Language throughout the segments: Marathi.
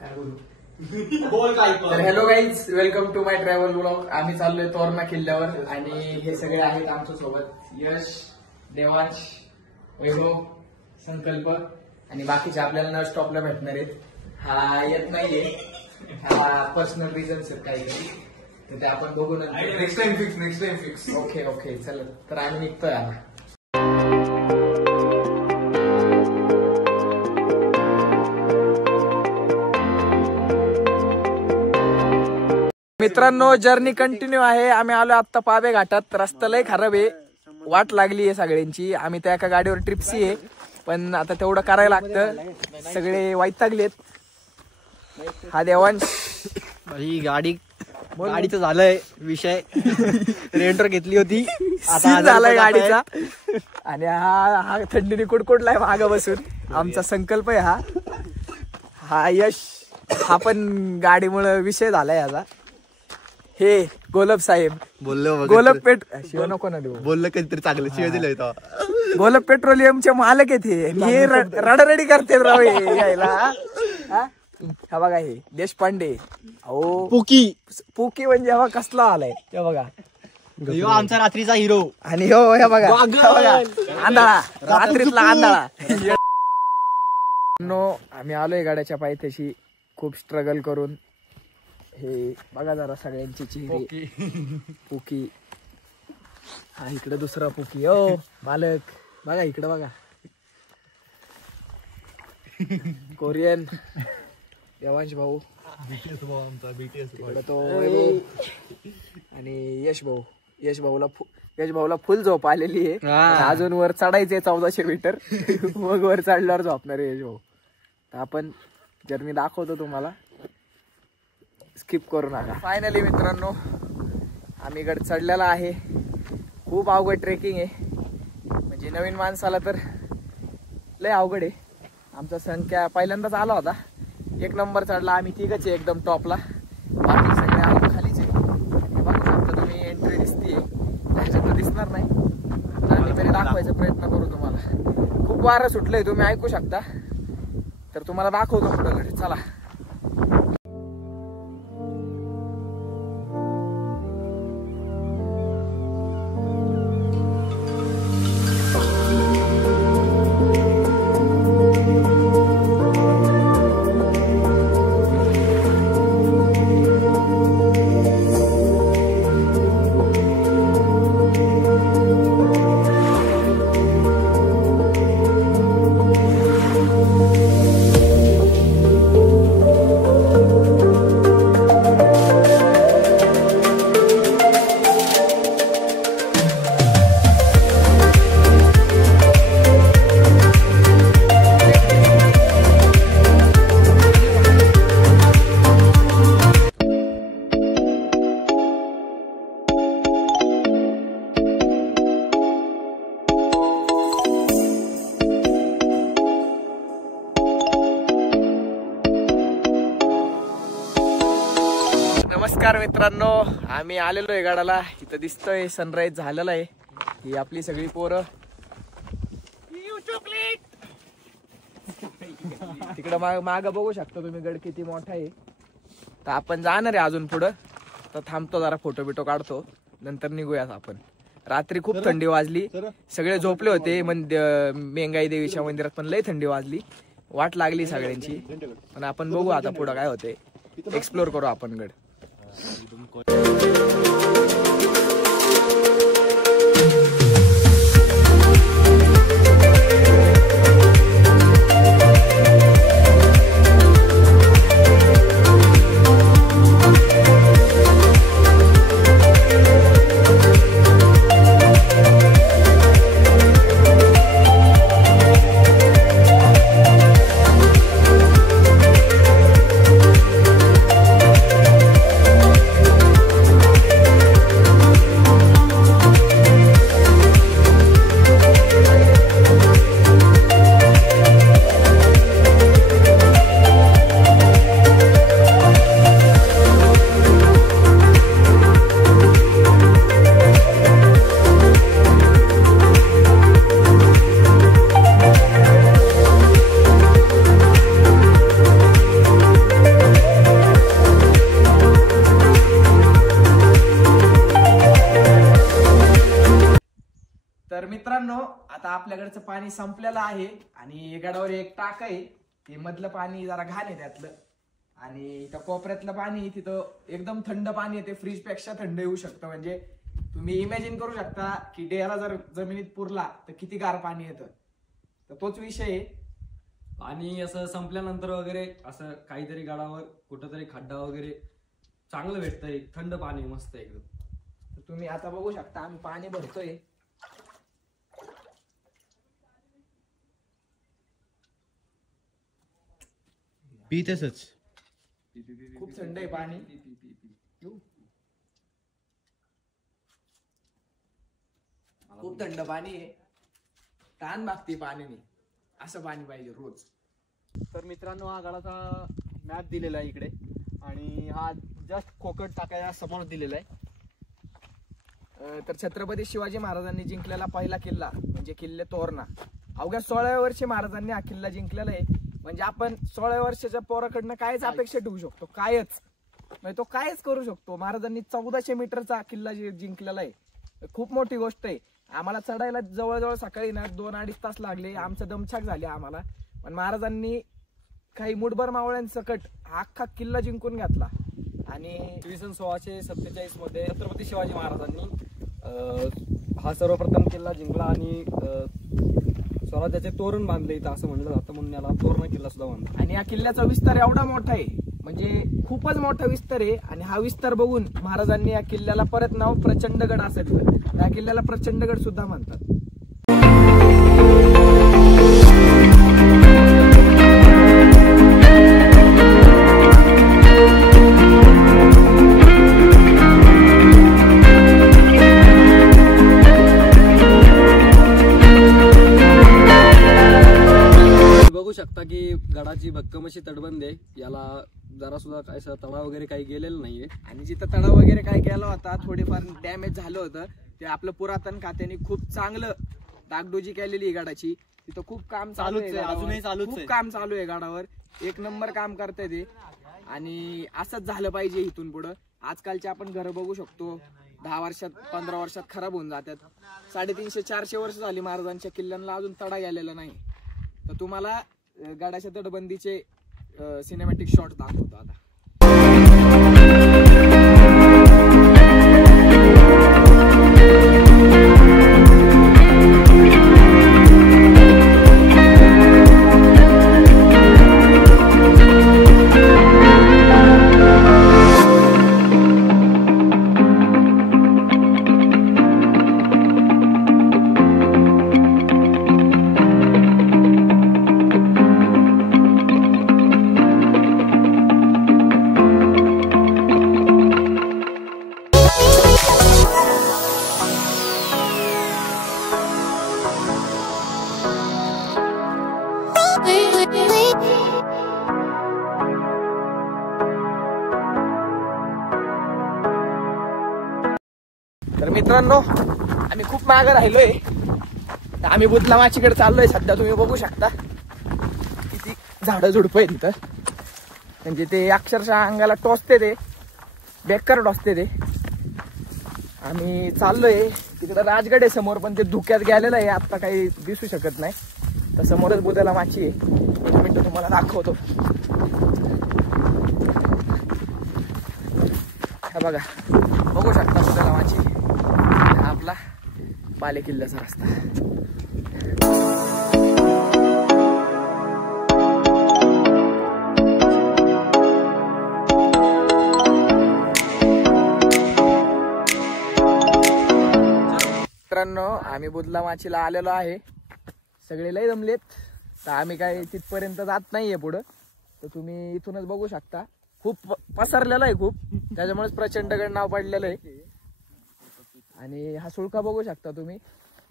तर hello guys, welcome to my travel blog. आम्ही चाललोय तोरणा किल्ल्यावर आणि हे सगळे आहेत आमच्या सोबत. यश, देवांश, वैभव, संकल्प आणि बाकीचे आपल्याला न स्टॉपला भेटणार आहेत. हा येत नाहीये, हा पर्सनल रिझन्स आहेत काहीतरी, तर ते आपण बघू नंतर. Next time fix. Okay okay, चल तर आम्ही निघतोय आता. मित्रांनो, जर्नी कंटिन्यू आहे. आम्ही आलो आता पाबे घाटात. रस्ता लय खराब आहे, वाट लागली आहे सगळ्यांची. आम्ही त्या एका गाडीवर ट्रिप्सी आहे, पण आता तेवढं करायला लागतं. सगळे वैतागलेत. हा देवांश, ही गाडीचं झालंय विषय. रेंटवर घेतली होती, आता झालाय गाडीचा. आणि हा थंडीने कुडकुडलाय माग बसून. आमचा संकल्प आहे हा यश. हा पण गाडीमुळे विषय झालाय याचा. हे गोलब साहेब बोललो गोलब शिव नको ना देऊ. बोललं कधीतरी चांगलं शिव दिलं. गोलब पेट्रोलियमचे मालक आहेत हे रडारडी करते राव यायला. हा बघा, हे देशपांडे. अहो पुकी म्हणजे हा कसला आलाय ते बघा. आमचा रात्रीचा हिरो. आणि हो हे बघा आंधळा, रात्रीतला आंधळा. आम्ही आलोय गाड्याच्या पायथ्याशी खूप स्ट्रगल करून. हे बघा जरा सगळ्यांची चेहरे. पुकी, हा इकडे दुसरा पुकी. ओ मालक बघा, इकडे बघा. कोरियन देवांश भाऊ, तो आणि यश भाऊला फुल झोप आलेली आहे. अजून वर चढायचंय 1400 मीटर. मग वर चढल्यावर झोपणार आहे यश भाऊ. तर आपण जर्नी दाखवतो तुम्हाला, स्किप करू नका. फायनली मित्रांनो, आम्ही गड चढलेला आहे. खूप अवघड ट्रेकिंग आहे, म्हणजे नवीन माणसाला तर लय अवघड आहे. आमचा संख्या पहिल्यांदाच आला होता, 1 नंबर चढला. आम्ही तिघच आहे एकदम टॉपला, बाकी सगळे आलो खालीच आहे. बघू शकता तुम्ही, एंट्री दिसतीये, त्याच्यात दिसणार नाही. आता आम्ही तरी दाखवायचा प्रयत्न करू तुम्हाला. खूप वारं सुटलंय, तुम्ही ऐकू शकता. तर तुम्हाला दाखवतो पुढं गड. चला. नमस्कार मित्रांनो, आम्ही आलेलो आहे गडाला. इथं दिसतोय सनराईज झालेला आहे. ही आपली सगळी पोरं. तिकडं माग बघू शकता तुम्ही, गड किती मोठा आहे. तर आपण जाणार आहे अजून पुढं. तर थांबतो जरा, फोटो बिटो काढतो, नंतर निघूयात आपण. रात्री खूप थंडी वाजली, सगळे झोपले होते. मेंगाई देवीच्या मंदिरात पण लय थंडी वाजली, वाट लागली सगळ्यांची. पण आपण बघू आता पुढं काय होते, एक्सप्लोर करू आपण गड. आपल्याकडचं पाणी संपलेलं आहे आणि गडावर एक टाक आहे, ते मधलं पाणी जरा घाण आहे त्यातलं, आणि त्या कोपऱ्यातलं पाणी तिथं एकदम थंड पाणी आहे, ते फ्रीज पेक्षा थंड येऊ शकतं. म्हणजे तुम्ही इमॅजिन करू शकता की डेरा जर जमिनीत पुरला तर किती गार पाणी येतं. तर तोच विषय आहे. आणि असं संपल्यानंतर वगैरे असं काहीतरी गडावर कुठंतरी खड्डा वगैरे चांगलं भेटतंय, थंड पाणी मस्त एकदम. तर तुम्ही आता बघू शकता आम्ही पाणी भरतोय. पितच खूप थंड आहे पाणी. खूप थंड पाणी आहे, ताण भागते पाण्याने, असं पाणी पाहिजे रोज. तर मित्रांनो, हा गडाचा मॅप दिलेला आहे इकडे, आणि हा जस्ट कोकण टाकाया समोर दिलेला आहे. तर छत्रपती शिवाजी महाराजांनी जिंकलेला पहिला किल्ला म्हणजे किल्ले तोरणा. अवघ्या 16व्या वर्षी महाराजांनी हा किल्ला जिंकलेला आहे. म्हणजे आपण 16 वर्षाच्या पोराकडनं कायच अपेक्षा ठेवू शकतो, कायच म्हणजे तो कायच करू शकतो. महाराजांनी 1400 मीटरचा किल्ला जिंकलेला आहे, खूप मोठी गोष्ट आहे. आम्हाला चढायला जवळजवळ सकाळी ना 2-2.5 तास लागले, आमचं दमछाक झाली आम्हाला. पण महाराजांनी काही मुठभर मावळ्यांसकट हा अख्खा किल्ला जिंकून घेतला. आणि 1647 मध्ये छत्रपती शिवाजी महाराजांनी हा सर्वप्रथम किल्ला जिंकला आणि स्वराज्याचे तोरण बांधले इथं असं म्हणलं जातं, म्हणून याला तोरणा किल्ला सुद्धा म्हणतात. आणि या किल्ल्याचा विस्तार एवढा मोठा आहे, म्हणजे खूपच मोठा विस्तार आहे. आणि हा विस्तार बघून महाराजांनी या किल्ल्याला परत नाव प्रचंडगड असं दिलं. या किल्ल्याला प्रचंडगड सुद्धा म्हणतात. बघू शकता की गडाची भक्कम अशी तटबंदी आहे, याला जरा सुद्धा काय तडा वगैरे काही गेलेलं नाहीये. आणि जिथं तडा वगैरे काय केला होता, थोडेफार डॅमेज झालं होतं, ते आपलं पुरातन खात्याने खूप चांगलं डागडुजी केलेली गडाची. तिथं खूप काम चालू आहे, अजूनही चालूच खूप काम चालू आहे गडावर. एक नंबर काम करताय ते, आणि असंच झालं पाहिजे इथून पुढं. आजकालचे आपण घरं बघू शकतो, 10 वर्षात 15 वर्षात खराब होऊन जातात. 350-400 वर्ष झाली महाराजांच्या किल्ल्यांना अजून तडा गेलेला नाही. तर तुम्हाला गडाच्या तटबंदीचे सिनेमॅटिक शॉट दाखवतो आता. तर मित्रांनो, आम्ही खूप मागे राहिलोय. तर आम्ही बुधला माचीकडे चाललोय सध्या. तुम्ही बघू शकता किती झाडं झुडपं आहे तिथं. म्हणजे ते अक्षरशः अंगाला टोचते, ते बेकार टोचते ते. आम्ही चाललोय तिकडं. राजगड आहे समोर, पण ते धुक्यात गेलेलं आहे, आता काही दिसू शकत नाही. तर समोरच बुधाला माची आहे. 1 मिनिट तुम्हाला दाखवतो. हा बघा, बघू शकता बुधाला माची. आपला बाले किल्ल्याचा रस्ता. मित्रांनो, आम्ही बुधला माचीला आलेलो आहे. सगळे लय जमलेत. तर आम्ही काय तिथपर्यंत जात नाहीये पुढं. तर तुम्ही इथूनच बघू शकता. खूप पसरलेलं आहे खूप, त्याच्यामुळेच प्रचंडगड नाव पडलेलं आहे. आणि हा सुळका बघू शकता तुम्ही,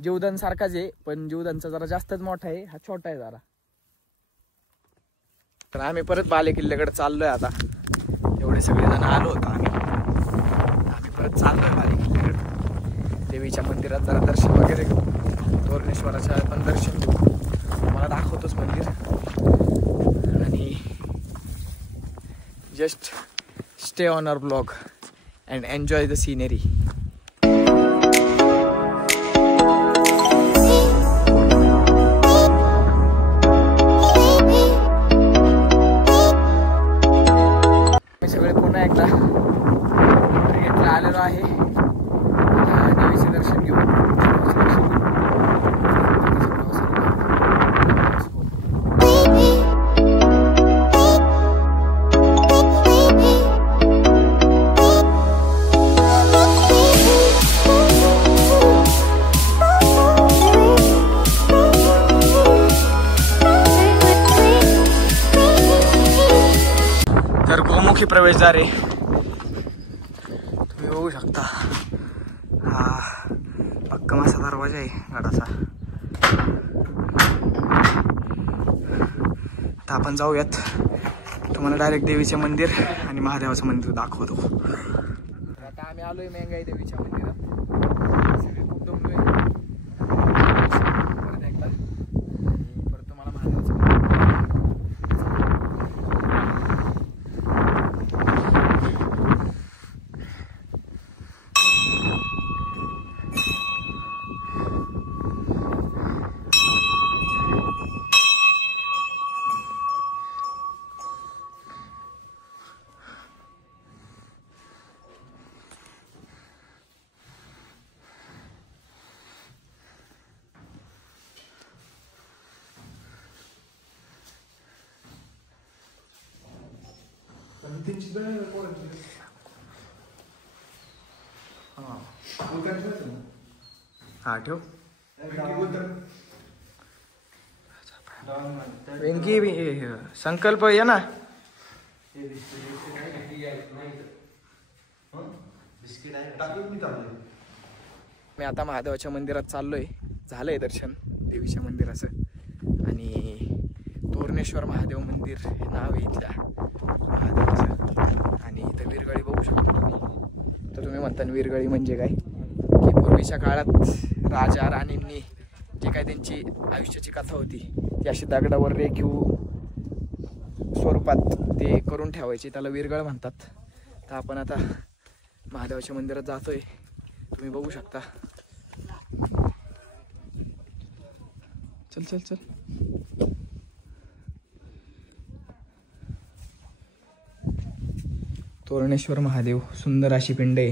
जीवधन सारखाच आहे, पण जीवधनचा जरा जास्तच मोठा आहे, हा छोटा आहे जरा. तर आम्ही परत बाले किल्ल्याकडे चाललोय आता. एवढे सगळे जण आलो होतो आम्ही परत चाललोय बाले किल्ल्याकडे. देवीच्या मंदिरात जरा दर्शन वगैरे घेऊ, तोरणेश्वराच्या पण दर्शन घेऊ. मला दाखवतोच मंदिर. आणि just stay on our blog and enjoy the scenery. मुखी प्रवेशद्वार आहे, तुम्ही बघू शकता. हा पक्का असा दरवाजा आहे गडाचा. तर आपण जाऊयात, तुम्हाला डायरेक्ट देवीचे मंदिर आणि महादेवाचं मंदिर दाखवतो. आता आम्ही आलोय मेंगाई देवीच्या मंदिरात. सगळे खूप दमलोय. परत एकदा परत तुम्हाला महादेवाचं हा ठेव. वेंकी संकल्प ये ना. मी आता महादेवाच्या मंदिरात चाललोय. झालंय दर्शन देवीच्या मंदिराचं. आणि तोरणेश्वर महादेव मंदिर हे नाव आहे इथल्या महादेवाचं. आणि इथं वीरगळी बघू शकता तुम्ही. तर तुम्ही म्हणता वीरगळी म्हणजे काय, की पूर्वीच्या काळात राजा राणींनी जे काय त्यांची आयुष्याची कथा होती ती अशी दगडावर रेखीव स्वरूपात ते करून ठेवायची, त्याला वीरगळ म्हणतात. तर आपण आता महादेवाच्या मंदिरात जातोय, तुम्ही बघू शकता. चल चल चल. तोरणेश्वर महादेव सुंदर अशी पिंड आहे.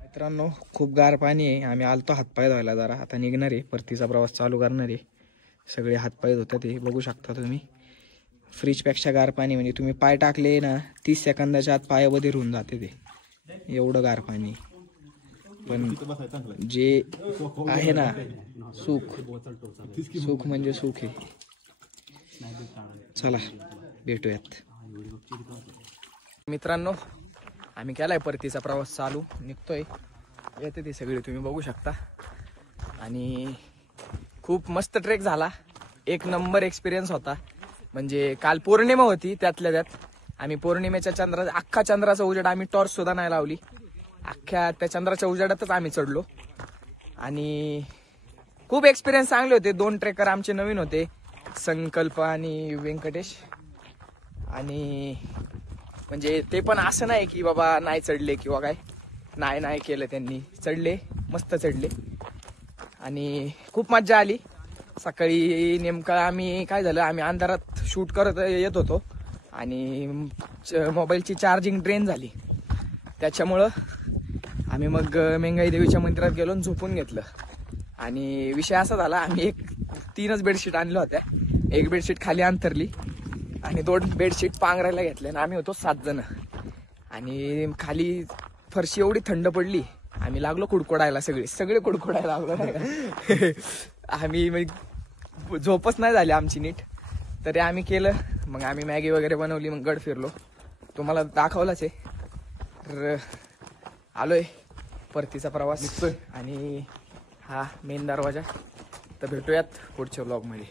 मित्रांनो खूप गार पाणी आहे. आम्ही आलतो हातपाय धुवायला, जरा आता निघणार आहे, परतीचा प्रवास चालू करणार आहे. सगळे हातपाय धुतात ते बघू शकता तुम्ही. फ्रीजपेक्षा गार पाणी, म्हणजे तुम्ही पाय टाकले ना 30 सेकंदाच्या आत पायामध्ये होऊन जाते ते, एवढं गार पाणी. पण जे आहे ना सुख म्हणजे सुख आहे. चला भेटूयात. मित्रांनो आम्ही केलाय परतीचा प्रवास चालू, निघतोय. येते ते सगळे तुम्ही बघू शकता. आणि खूप मस्त ट्रेक झाला, एक नंबर एक्सपिरियन्स होता. म्हणजे काल पौर्णिमा होती, त्यातल्या त्यात आम्ही पौर्णिमेच्या अख्खा चंद्राचा उजेड, आम्ही टॉर्च सुद्धा नाही लावली, अख्ख्या त्या चंद्राच्या उजेडातच आम्ही चढलो. आणि खूप एक्सपिरियन्स चांगले होते. 2 ट्रेकर आमचे नवीन होते, संकल्प आणि व्यंकटेश. आणि म्हणजे ते पण असं नाही की बाबा नाही चढले किंवा काय, नाही केलं त्यांनी, चढले, मस्त चढले. आणि खूप मज्जा आली. सकाळी नेमकं आम्ही काय झालं, आम्ही अंधारात शूट करत येत होतो आणि मोबाईलची चार्जिंग ड्रेन झाली. त्याच्यामुळं आम्ही मग मेंगाई देवीच्या मंदिरात गेलो आणि झोपून घेतलं. आणि विषय असा झाला, आम्ही 3च बेडशीट आणल्या होत्या. एक बेडशीट खाली अंतरली आणि 2 बेडशीट पांघरायला घेतल्या. आणि आम्ही होतो 7 जण. आणि खाली फरशी एवढी थंड पडली, आम्ही लागलो कुडकुडायला, सगळे कुडकुडायला लागलो. आम्ही झोपच नाही झाली आमची नीट, तरी आम्ही केलं. मग आम्ही मॅगी वगैरे बनवली, मग गड फिरलो, तुम्हाला दाखवलाच आहे. तर आलोय, परतीचा प्रवास निघतोय आणि हा मेन दरवाजा. तर भेटूयात पुढच्या व्लॉगमध्ये.